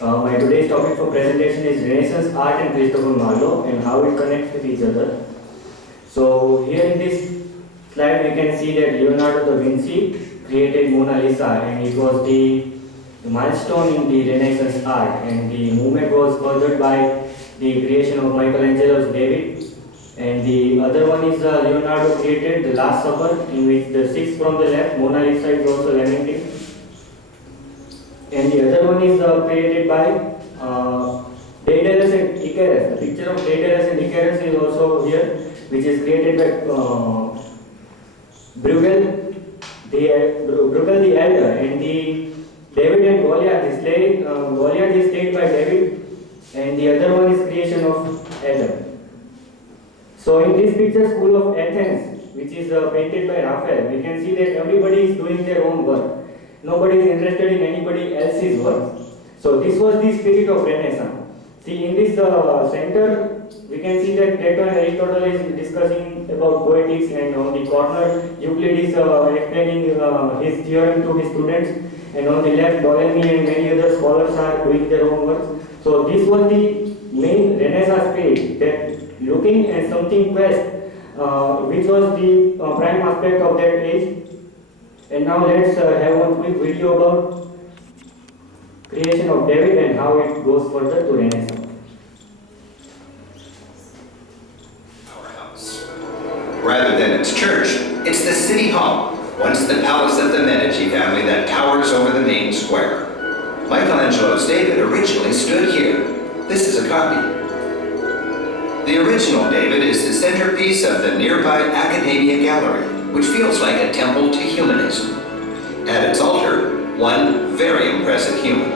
My today's topic for presentation is Renaissance art and Christopher Marlowe and how it connects with each other. So here in this slide we can see that Leonardo da Vinci created Mona Lisa, and it was the milestone in the Renaissance art, and the movement was furthered by the creation of Michelangelo's David, and the other one is Leonardo created the Last Supper, in which the sixth from the left, Mona Lisa, is also lamenting. And the other one is created by Daedalus and Icarus. The picture of Daedalus and Icarus is also here, which is created by Bruegel the Elder. And the David and Goliath is Goliath is slayed by David, and the other one is creation of Adam. So in this picture, School of Athens, which is painted by Raphael, we can see that everybody is doing their own work. Nobody is interested in anybody else's work. So this was the spirit of Renaissance. See, in this center, we can see that Plato and Aristotle is discussing about poetics, and on the corner, Euclid is explaining his theorem to his students, and on the left, Ptolemy and many other scholars are doing their own work. So this was the main Renaissance spirit, that looking at something quest, which was the prime aspect of that age. And now let's have one quick video about creation of David and how it goes further to Renaissance. Powerhouse. Rather than its church, it's the city hall, once the palace of the Medici family that towers over the main square. Michelangelo's David originally stood here. This is a copy. The original David is the centerpiece of the nearby Academia Gallery, which feels like a temple to humanism. At its altar, one very impressive human.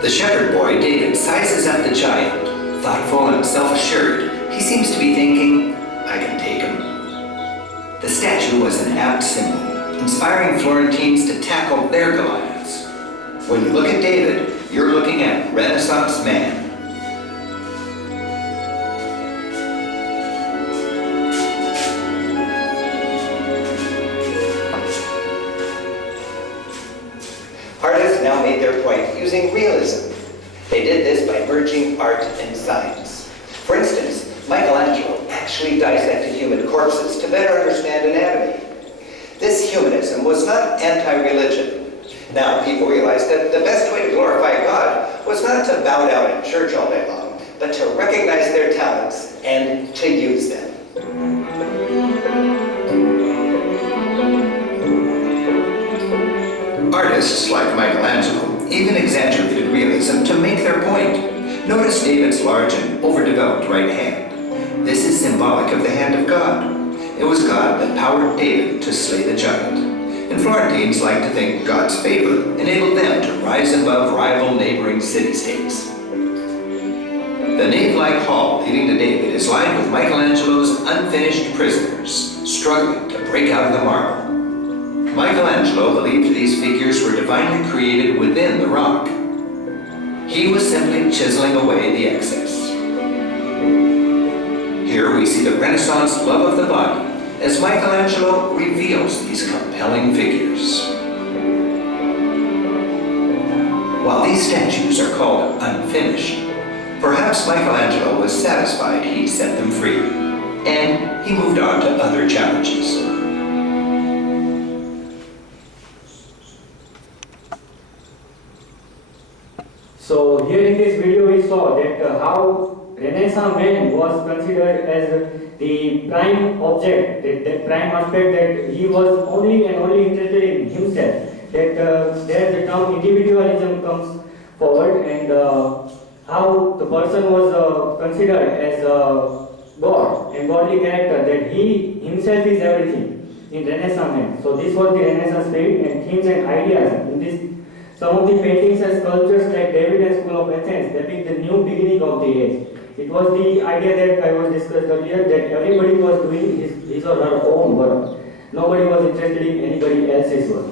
The shepherd boy, David, sizes up the giant. Thoughtful and self-assured, he seems to be thinking, I can take him. The statue was an apt symbol, inspiring Florentines to tackle their Goliaths. When you look at David, you're looking at Renaissance man. Artists now made their point using realism. They did this by merging art and science. For instance, Michelangelo actually dissected human corpses to better understand anatomy. This humanism was not anti-religion. Now people realized that the best way to glorify God was not to bow down in church all day long, but to recognize their talents and to use them. Artists like Michelangelo even exaggerated realism to make their point. Notice David's large and overdeveloped right hand. This is symbolic of the hand of God. It was God that powered David to slay the giant. And Florentines like to think God's favor enabled them to rise above rival neighboring city-states. The nave-like hall leading to David is lined with Michelangelo's unfinished prisoners, struggling to break out of the marble. Michelangelo believed these figures were divinely created within the rock. He was simply chiseling away the excess. Here we see the Renaissance love of the body as Michelangelo reveals these compelling figures. While these statues are called unfinished, perhaps Michelangelo was satisfied he'd set them free, and he moved on to other challenges. So here in this video we saw that how Renaissance man was considered as the prime object, that prime aspect, that he was only and only interested in himself. That there the term individualism comes forward, and how the person was considered as God and godly character, that he himself is everything in Renaissance man. So this was the Renaissance spirit, and themes and ideas in this. Some of the paintings and sculptures like David and School of Athens depict the new beginning of the age. It was the idea that I was discussed earlier, that everybody was doing his or her own work. Nobody was interested in anybody else's work.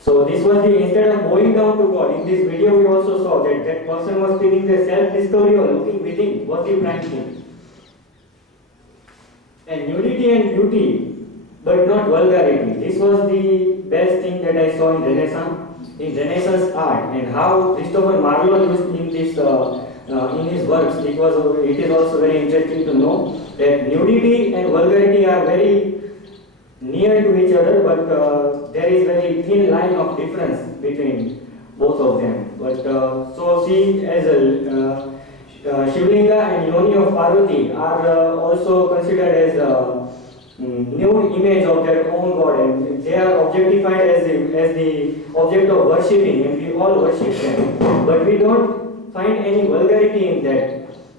So this was the, instead of going down to God, in this video we also saw that that person was feeling the self-discovery or looking within was the prime thing. And unity and beauty but not vulgarity. This was the best thing that I saw in Renaissance art, and how Christopher Marlowe used in this in his works. It is also very interesting to know that nudity and vulgarity are very near to each other, but there is very thin line of difference between both of them. But so see, as Shivlinga and Yoni of Parvati are also considered as nude image of their own god, and they are objectified as the object of worshipping, and we all worship them. But we don't find any vulgarity in that.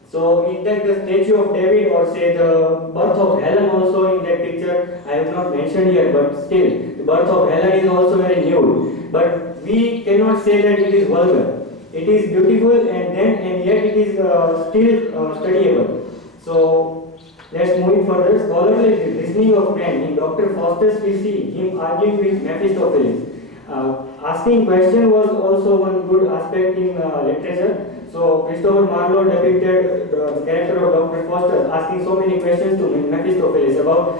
So in that the statue of David, or say the birth of Helen also in that picture, I have not mentioned here, but still the birth of Helen is also very nude. But we cannot say that it is vulgar. It is beautiful, and yet it is still studyable. So let's move further. Scholarly reasoning of man. In Dr. Faustus we see him arguing with Mephistopheles. Asking question was also one good aspect in literature. So Christopher Marlowe depicted the character of Dr. Faustus asking so many questions to Mephistopheles about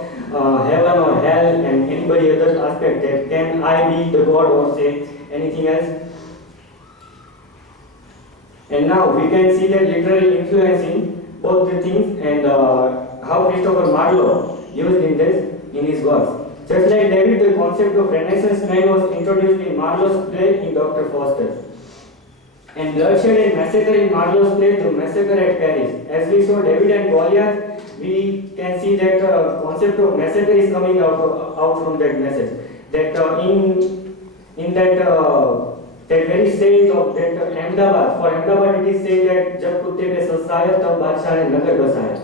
heaven or hell and anybody other aspect, that can I be the god, or say anything else. And now we can see that literary influence in both the things, and how Christopher Marlowe used in his works. Just like David, the concept of Renaissance man was introduced in Marlowe's play in Dr. Faustus. And bloodshed and massacre in Marlowe's play, The Massacre at Paris. As we saw David and Goliath, we can see that concept of massacre is coming out from that message. That in that very stage of that Ahmedabad, for Ahmedabad it is said that जब कुत्ते पे ससाया तब बादशाह ने नगर बसाया.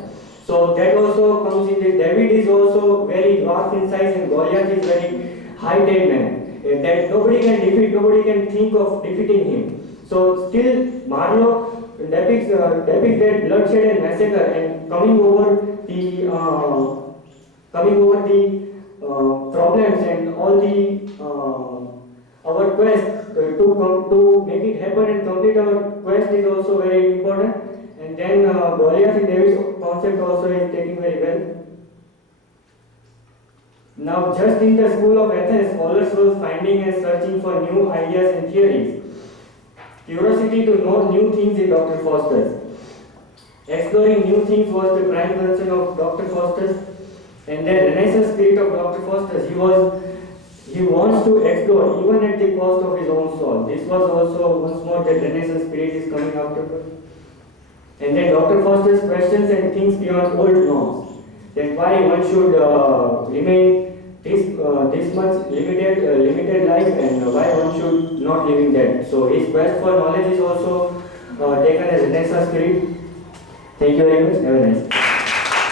So that also comes in that David is also very dwarf in size, and Goliath is very high-tech man. That nobody can defeat, nobody can think of defeating him. So still Marlowe depicts that bloodshed and massacre, and coming over the problems and all the our quest to make it happen and complete our quest is also very important. And then Goliath and David's concept also is taken very well. Now, just in the school of Athens, scholars were finding and searching for new ideas and theories. Curiosity to know new things in Dr. Faustus. Exploring new things was the prime concern of Dr. Faustus, and the Renaissance spirit of Dr. Faustus, he wants to explore even at the cost of his own soul. This was also once more that Renaissance spirit is coming out of it. And then Dr. Faustus questions and thinks beyond old norms. That why one should remain this much limited life, and why one should not living that. So his quest for knowledge is also taken as Renaissance spirit. Thank you very much. Have a nice day.